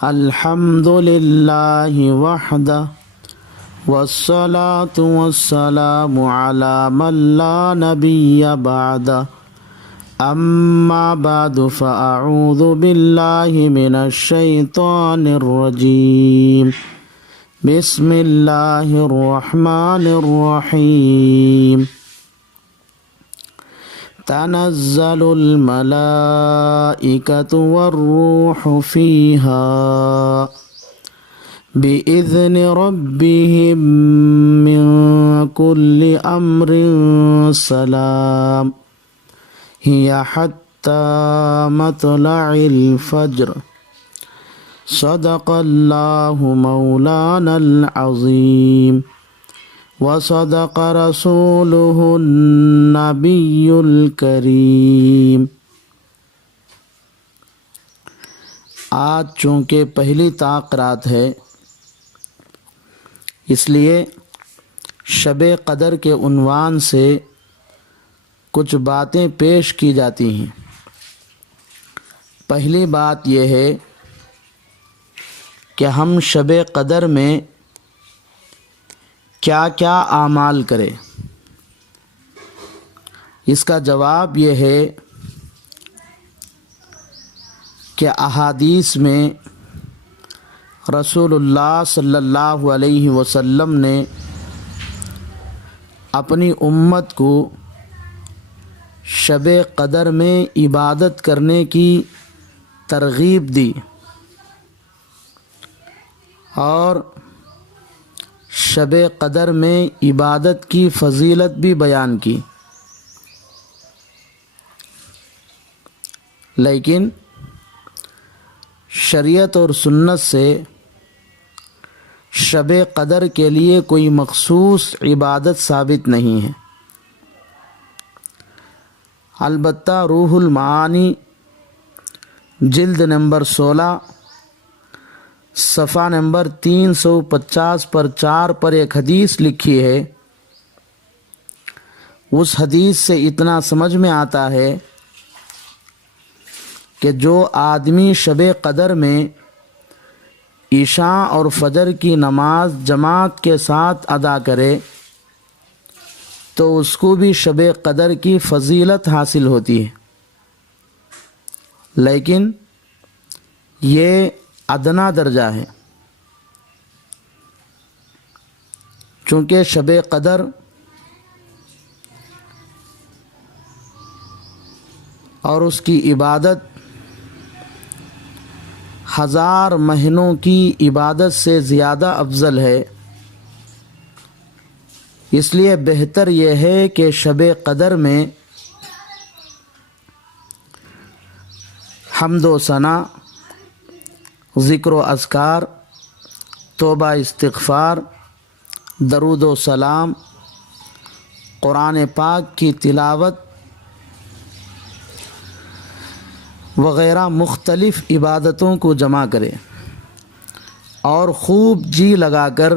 الحمد للہ وحدہ والصلاة والسلام على من لا نبی بعدہ اما بعد فاعوذ باللہ من الشیطان الرجیم بسم اللہ الرحمن الرحیم تنزل الملائکۃ والروح فیہا بإذن ربهم من كل أمر سلام هي حتى مطلع الفجر صدق الله مولانا العظيم وصدق رسوله النبي الكريم۔ آج چونکہ پہلی طاق رات ہے، اس لیے شب قدر کے عنوان سے کچھ باتیں پیش کی جاتی ہیں۔ پہلی بات یہ ہے کہ ہم شب قدر میں کیا کیا اعمال کریں۔ اس کا جواب یہ ہے کہ احادیث میں رسول اللہ صلی اللہ علیہ وسلم نے اپنی امت کو شب قدر میں عبادت کرنے کی ترغیب دی اور شب قدر میں عبادت کی فضیلت بھی بیان کی، لیکن شریعت اور سنت سے شب قدر کے لیے کوئی مخصوص عبادت ثابت نہیں ہے۔ البتہ روح المعانی جلد نمبر 16 صفحہ نمبر 350 پر 4 پر ایک حدیث لکھی ہے۔ اس حدیث سے اتنا سمجھ میں آتا ہے کہ جو آدمی شب قدر میں عشاء اور فجر کی نماز جماعت کے ساتھ ادا کرے تو اس کو بھی شب قدر کی فضیلت حاصل ہوتی ہے، لیکن یہ ادنا درجہ ہے، چونکہ شب قدر اور اس کی عبادت 1000 مہینوں کی عبادت سے زیادہ افضل ہے۔ اس لیے بہتر یہ ہے کہ شب قدر میں حمد و ثنا، ذکر و اذکار، توبہ استغفار، درود و سلام، قرآن پاک کی تلاوت وغیرہ مختلف عبادتوں کو جمع کرے اور خوب جی لگا کر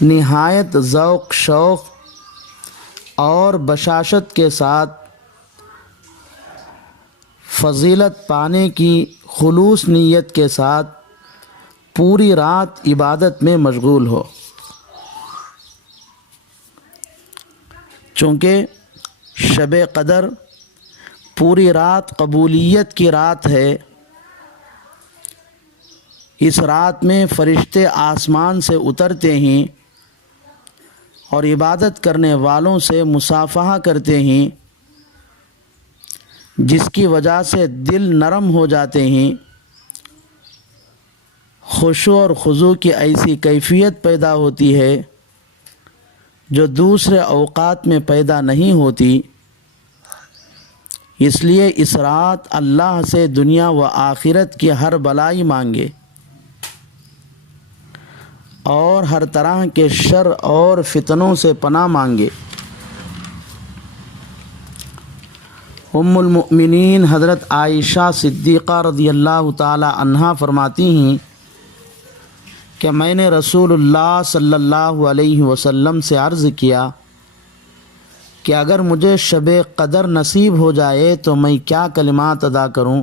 نہایت ذوق شوق اور بشاشت کے ساتھ فضیلت پانے کی خلوص نیت کے ساتھ پوری رات عبادت میں مشغول ہو، چونکہ شب قدر پوری رات قبولیت کی رات ہے۔ اس رات میں فرشتے آسمان سے اترتے ہیں اور عبادت کرنے والوں سے مصافحہ کرتے ہیں، جس کی وجہ سے دل نرم ہو جاتے ہیں، خشوع اور خضوع کی ایسی کیفیت پیدا ہوتی ہے جو دوسرے اوقات میں پیدا نہیں ہوتی۔ اس لیے اس رات اللہ سے دنیا و آخرت کی ہر بلائی مانگے اور ہر طرح کے شر اور فتنوں سے پناہ مانگے۔ ام المؤمنین حضرت عائشہ صدیقہ رضی اللہ تعالی عنہا فرماتی ہیں کہ میں نے رسول اللہ صلی اللہ علیہ وسلم سے عرض کیا کہ اگر مجھے شب قدر نصیب ہو جائے تو میں کیا کلمات ادا کروں؟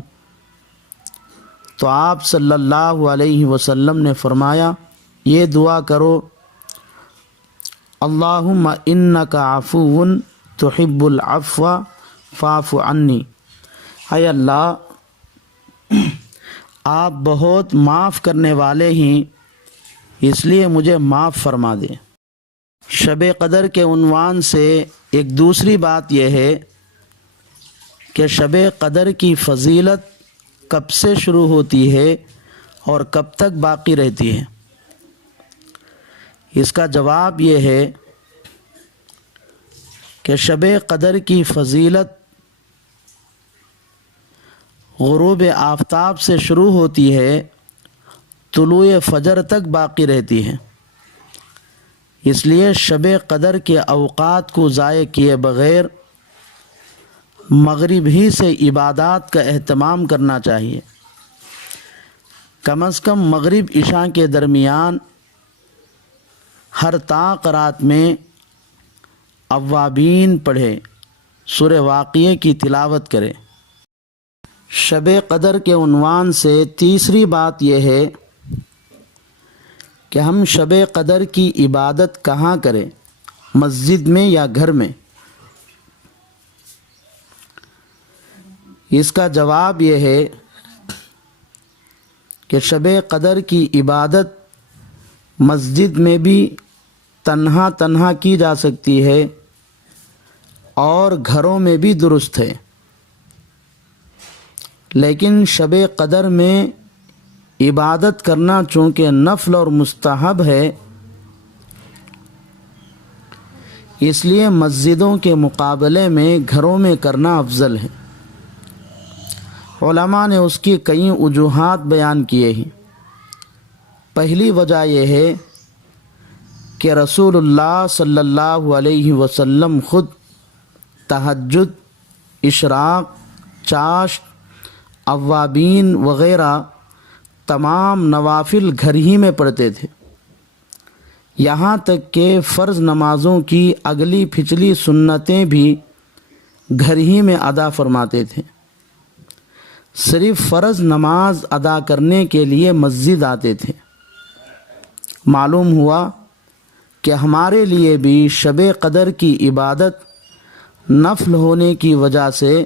تو آپ صلی اللہ علیہ وسلم نے فرمایا یہ دعا کرو، اللہم انک عفو تحب العفو فاعف عنی، اے اللہ آپ بہت معاف کرنے والے ہیں، اس لیے مجھے معاف فرما دیں۔ شب قدر کے عنوان سے ایک دوسری بات یہ ہے کہ شب قدر کی فضیلت کب سے شروع ہوتی ہے اور کب تک باقی رہتی ہے؟ اس کا جواب یہ ہے کہ شب قدر کی فضیلت غروب آفتاب سے شروع ہوتی ہے، طلوع فجر تک باقی رہتی ہے۔ اس لیے شب قدر کے اوقات کو ضائع کیے بغیر مغرب ہی سے عبادات کا اہتمام کرنا چاہیے۔ کم از کم مغرب عشاء کے درمیان ہر طاق رات میں اوابین پڑھے، سورہ واقعہ کی تلاوت کرے۔ شب قدر کے عنوان سے تیسری بات یہ ہے کہ ہم شب قدر کی عبادت کہاں کریں، مسجد میں یا گھر میں؟ اس کا جواب یہ ہے کہ شب قدر کی عبادت مسجد میں بھی تنہا کی جا سکتی ہے اور گھروں میں بھی درست ہے، لیکن شب قدر میں عبادت کرنا چونکہ نفل اور مستحب ہے، اس لیے مسجدوں کے مقابلے میں گھروں میں کرنا افضل ہے۔ علماء نے اس کی کئی وجوہات بیان کیے ہیں۔ پہلی وجہ یہ ہے کہ رسول اللہ صلی اللہ علیہ وسلم خود تہجد، اشراق، چاشت، اوابین وغیرہ تمام نوافل گھر ہی میں پڑھتے تھے، یہاں تک کہ فرض نمازوں کی اگلی پچھلی سنتیں بھی گھر ہی میں ادا فرماتے تھے۔ صرف فرض نماز ادا کرنے کے لیے مسجد آتے تھے۔ معلوم ہوا کہ ہمارے لیے بھی شب قدر کی عبادت نفل ہونے کی وجہ سے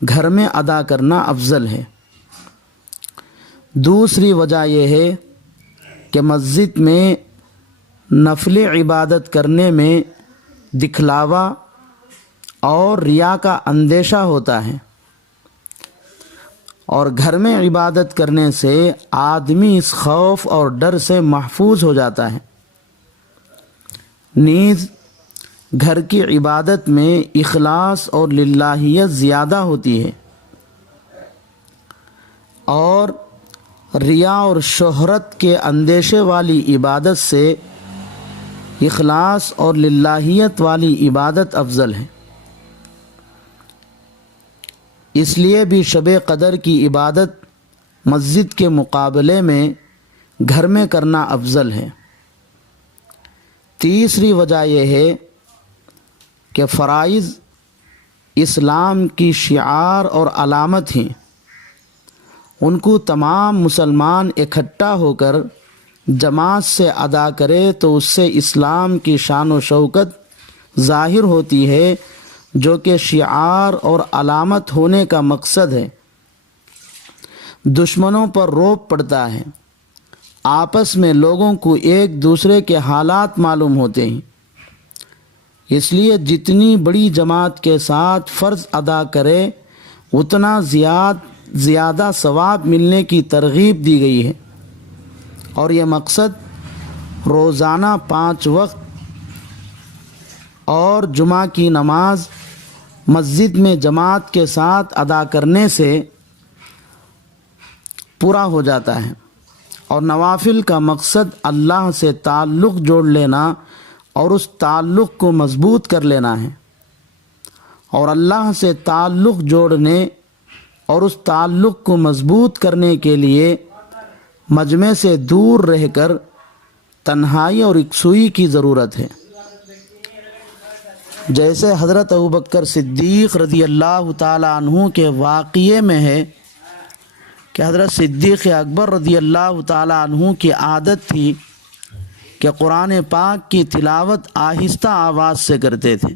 گھر میں ادا کرنا افضل ہے۔ دوسری وجہ یہ ہے کہ مسجد میں نفل عبادت کرنے میں دکھلاوا اور ریا کا اندیشہ ہوتا ہے، اور گھر میں عبادت کرنے سے آدمی اس خوف اور ڈر سے محفوظ ہو جاتا ہے۔ نیز گھر کی عبادت میں اخلاص اور للہیت زیادہ ہوتی ہے، اور ریا اور شہرت کے اندیشے والی عبادت سے اخلاص اور للہیت والی عبادت افضل ہے۔ اس لیے بھی شب قدر کی عبادت مسجد کے مقابلے میں گھر میں کرنا افضل ہے۔ تیسری وجہ یہ ہے کہ فرائض اسلام کی شعار اور علامت ہیں، ان کو تمام مسلمان اکٹھا ہو کر جماعت سے ادا کرے تو اس سے اسلام کی شان و شوکت ظاہر ہوتی ہے، جو کہ شعار اور علامت ہونے کا مقصد ہے۔ دشمنوں پر رعب پڑتا ہے، آپس میں لوگوں کو ایک دوسرے کے حالات معلوم ہوتے ہیں، اس لیے جتنی بڑی جماعت کے ساتھ فرض ادا کرے اتنا زیادہ ثواب ملنے کی ترغیب دی گئی ہے، اور یہ مقصد روزانہ 5 وقت اور جمعہ کی نماز مسجد میں جماعت کے ساتھ ادا کرنے سے پورا ہو جاتا ہے، اور نوافل کا مقصد اللہ سے تعلق جوڑ لینا اور اس تعلق کو مضبوط کر لینا ہے، اور اللہ سے تعلق جوڑنے اور اس تعلق کو مضبوط کرنے کے لیے مجمع سے دور رہ کر تنہائی اور یکسوئی کی ضرورت ہے۔ جیسے حضرت ابوبکر صدیق رضی اللہ تعالیٰ عنہ کے واقعے میں ہے کہ حضرت صدیق اکبر رضی اللہ تعالیٰ عنہ کی عادت تھی کہ قرآن پاک کی تلاوت آہستہ آواز سے کرتے تھے۔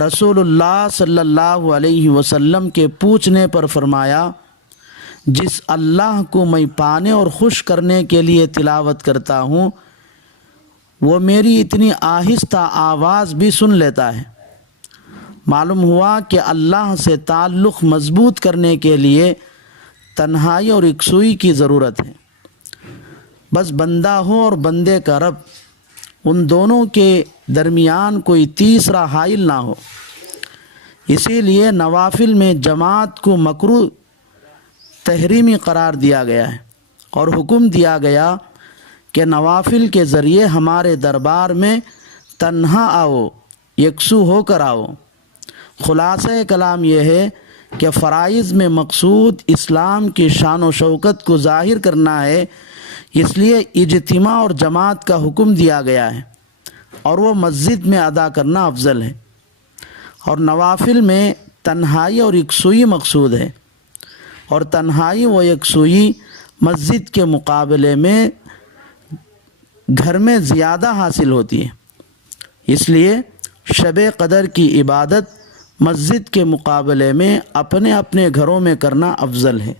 رسول اللہ صلی اللہ علیہ وسلم کے پوچھنے پر فرمایا، جس اللہ کو میں پانے اور خوش کرنے کے لیے تلاوت کرتا ہوں وہ میری اتنی آہستہ آواز بھی سن لیتا ہے۔ معلوم ہوا کہ اللہ سے تعلق مضبوط کرنے کے لیے تنہائی اور یکسوئی کی ضرورت ہے۔ بس بندہ ہو اور بندے کا رب، ان دونوں کے درمیان کوئی تیسرا حائل نہ ہو۔ اسی لیے نوافل میں جماعت کو مکروہ تحریمی قرار دیا گیا ہے اور حکم دیا گیا کہ نوافل کے ذریعے ہمارے دربار میں تنہا آؤ، یکسو ہو کر آؤ۔ خلاصہ کلام یہ ہے کہ فرائض میں مقصود اسلام کی شان و شوکت کو ظاہر کرنا ہے، اس لیے اجتماع اور جماعت کا حکم دیا گیا ہے اور وہ مسجد میں ادا کرنا افضل ہے، اور نوافل میں تنہائی اور یکسوئی مقصود ہے، اور تنہائی و یکسوئی مسجد کے مقابلے میں گھر میں زیادہ حاصل ہوتی ہے۔ اس لیے شب قدر کی عبادت مسجد کے مقابلے میں اپنے اپنے گھروں میں کرنا افضل ہے۔